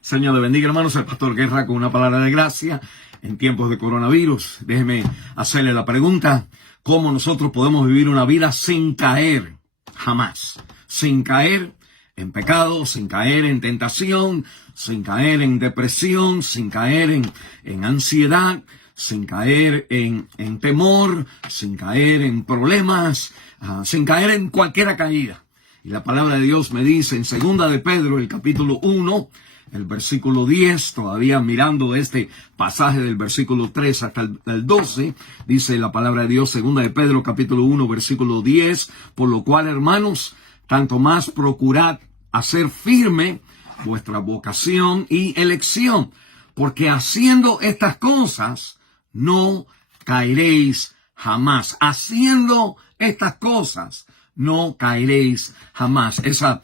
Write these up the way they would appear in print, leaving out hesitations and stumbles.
Señor le bendiga, hermanos. El pastor Guerra con una palabra de gracia en tiempos de coronavirus. Déjeme hacerle la pregunta: ¿cómo nosotros podemos vivir una vida sin caer jamás? Sin caer en pecado, sin caer en tentación, sin caer en depresión, sin caer en ansiedad, sin caer en temor, sin caer en problemas, sin caer en cualquier caída. Y la palabra de Dios me dice en 2 de Pedro, el capítulo 1, el versículo 10, todavía mirando este pasaje del versículo 3 hasta el 12, dice la palabra de Dios, 2 de Pedro, capítulo 1, versículo 10, por lo cual, hermanos, tanto más procurad hacer firme vuestra vocación y elección, porque haciendo estas cosas no caeréis jamás. Haciendo estas cosas no caeréis jamás. Esa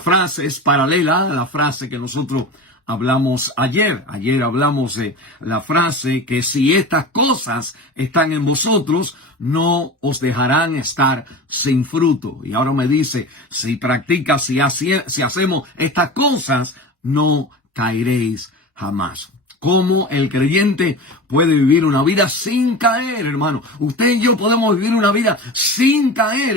frase es paralela a la frase que nosotros hablamos ayer. Ayer hablamos de la frase que si estas cosas están en vosotros, no os dejarán estar sin fruto. Y ahora me dice, si practicas, si hacemos estas cosas, no caeréis jamás. ¿Cómo el creyente puede vivir una vida sin caer, hermano? Usted y yo podemos vivir una vida sin caer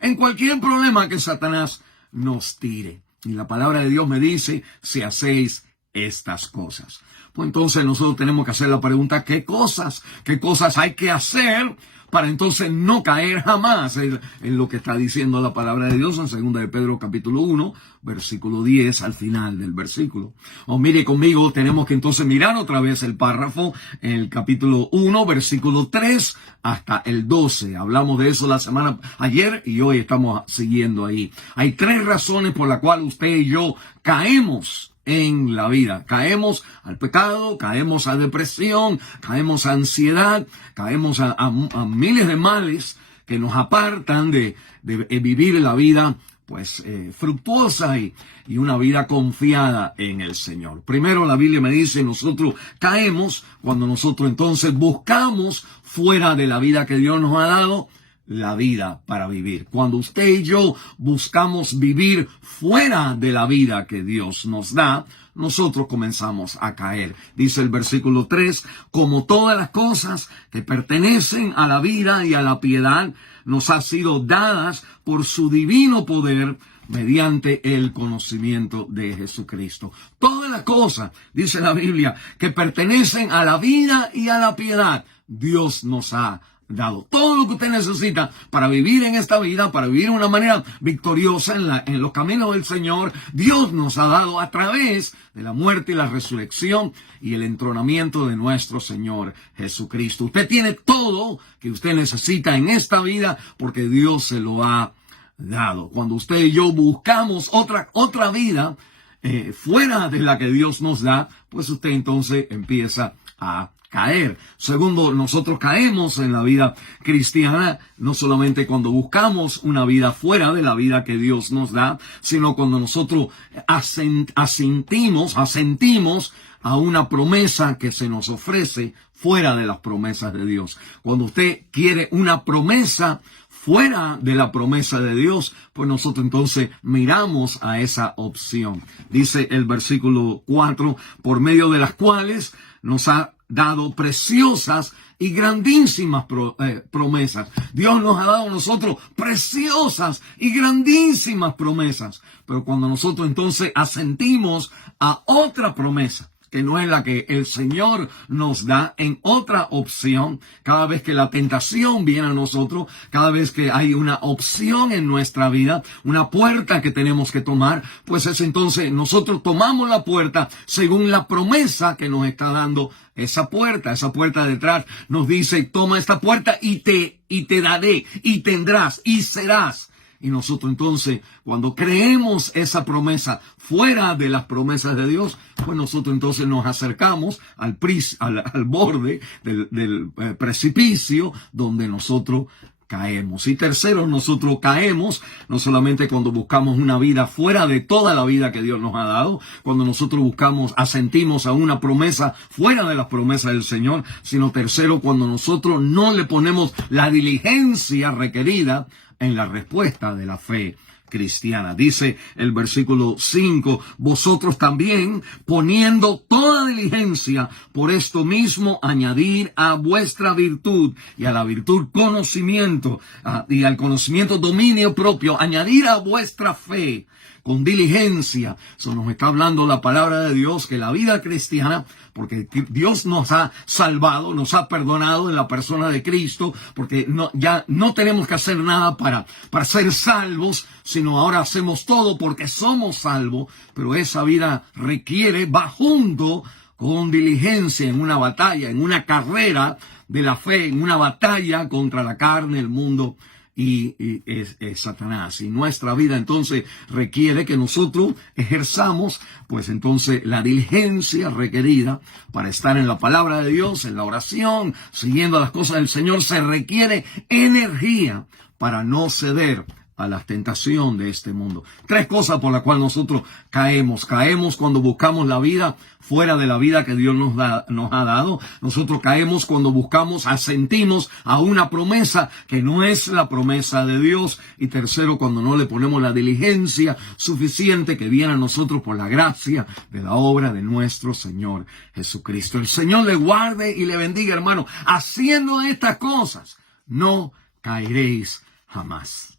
en cualquier problema que Satanás nos tire. Y la palabra de Dios me dice, si hacéis estas cosas. Pues entonces nosotros tenemos que hacer la pregunta, ¿qué cosas hay que hacer para entonces no caer jamás? Es lo que está diciendo la palabra de Dios en 2 de Pedro capítulo 1, versículo 10, al final del versículo. Mire conmigo, tenemos que entonces mirar otra vez el párrafo en el capítulo 1, versículo 3 hasta el 12. Hablamos de eso la semana ayer y hoy estamos siguiendo ahí. Hay 3 razones por las cuales usted y yo caemos en la vida. Caemos al pecado, caemos a depresión, caemos a ansiedad, caemos a miles de males que nos apartan de vivir la vida fructuosa y una vida confiada en el Señor. Primero, la Biblia me dice, nosotros caemos cuando nosotros entonces buscamos fuera de la vida que Dios nos ha dado la vida para vivir. Cuando usted y yo buscamos vivir fuera de la vida que Dios nos da, nosotros comenzamos a caer. Dice el versículo 3, como todas las cosas que pertenecen a la vida y a la piedad nos han sido dadas por su divino poder mediante el conocimiento de Jesucristo. Todas las cosas, dice la Biblia, que pertenecen a la vida y a la piedad, Dios nos ha dado. Todo lo que usted necesita para vivir en esta vida, para vivir de una manera victoriosa en los caminos del Señor, Dios nos ha dado a través de la muerte y la resurrección y el entronamiento de nuestro Señor Jesucristo. Usted tiene todo que usted necesita en esta vida porque Dios se lo ha dado. Cuando usted y yo buscamos otra vida fuera de la que Dios nos da, pues usted entonces empieza a caer. Segundo, nosotros caemos en la vida cristiana no solamente cuando buscamos una vida fuera de la vida que Dios nos da, sino cuando nosotros asentimos a una promesa que se nos ofrece fuera de las promesas de Dios. Cuando usted quiere una promesa fuera de la promesa de Dios, pues nosotros entonces miramos a esa opción. Dice el versículo 4, por medio de las cuales nos ha dado preciosas y grandísimas promesas. Dios nos ha dado a nosotros preciosas y grandísimas promesas. Pero cuando nosotros entonces asentimos a otra promesa, que no es la que el Señor nos da, en otra opción, cada vez que la tentación viene a nosotros, cada vez que hay una opción en nuestra vida, una puerta que tenemos que tomar, pues es entonces nosotros tomamos la puerta según la promesa que nos está dando esa puerta detrás nos dice, toma esta puerta y te daré, y tendrás, y serás. Y nosotros entonces, cuando creemos esa promesa fuera de las promesas de Dios, pues nosotros entonces nos acercamos al borde del precipicio donde nosotros caemos. Y tercero, nosotros caemos no solamente cuando buscamos una vida fuera de toda la vida que Dios nos ha dado, cuando nosotros asentimos a una promesa fuera de las promesas del Señor, sino tercero, cuando nosotros no le ponemos la diligencia requerida en la respuesta de la fe cristiana. Dice el versículo 5, vosotros también, poniendo toda diligencia, por esto mismo añadir a vuestra virtud, y a la virtud conocimiento, y al conocimiento dominio propio, añadir a vuestra fe con diligencia. Eso nos está hablando la palabra de Dios, que la vida cristiana, porque Dios nos ha salvado, nos ha perdonado en la persona de Cristo, porque ya no tenemos que hacer nada para ser salvos, sino ahora hacemos todo porque somos salvos, pero esa vida requiere, va junto con diligencia en una batalla, en una carrera de la fe, en una batalla contra la carne, el mundo y Satanás. Y nuestra vida entonces requiere que nosotros ejerzamos pues entonces la diligencia requerida para estar en la palabra de Dios, en la oración, siguiendo las cosas del Señor. Se requiere energía para no ceder a la tentación de este mundo. 3 cosas por las cuales nosotros caemos. Caemos cuando buscamos la vida fuera de la vida que Dios nos ha dado. Nosotros caemos cuando buscamos, asentimos a una promesa que no es la promesa de Dios. Y tercero, cuando no le ponemos la diligencia suficiente que viene a nosotros por la gracia de la obra de nuestro Señor Jesucristo. El Señor le guarde y le bendiga, hermano. Haciendo estas cosas, no caeréis jamás.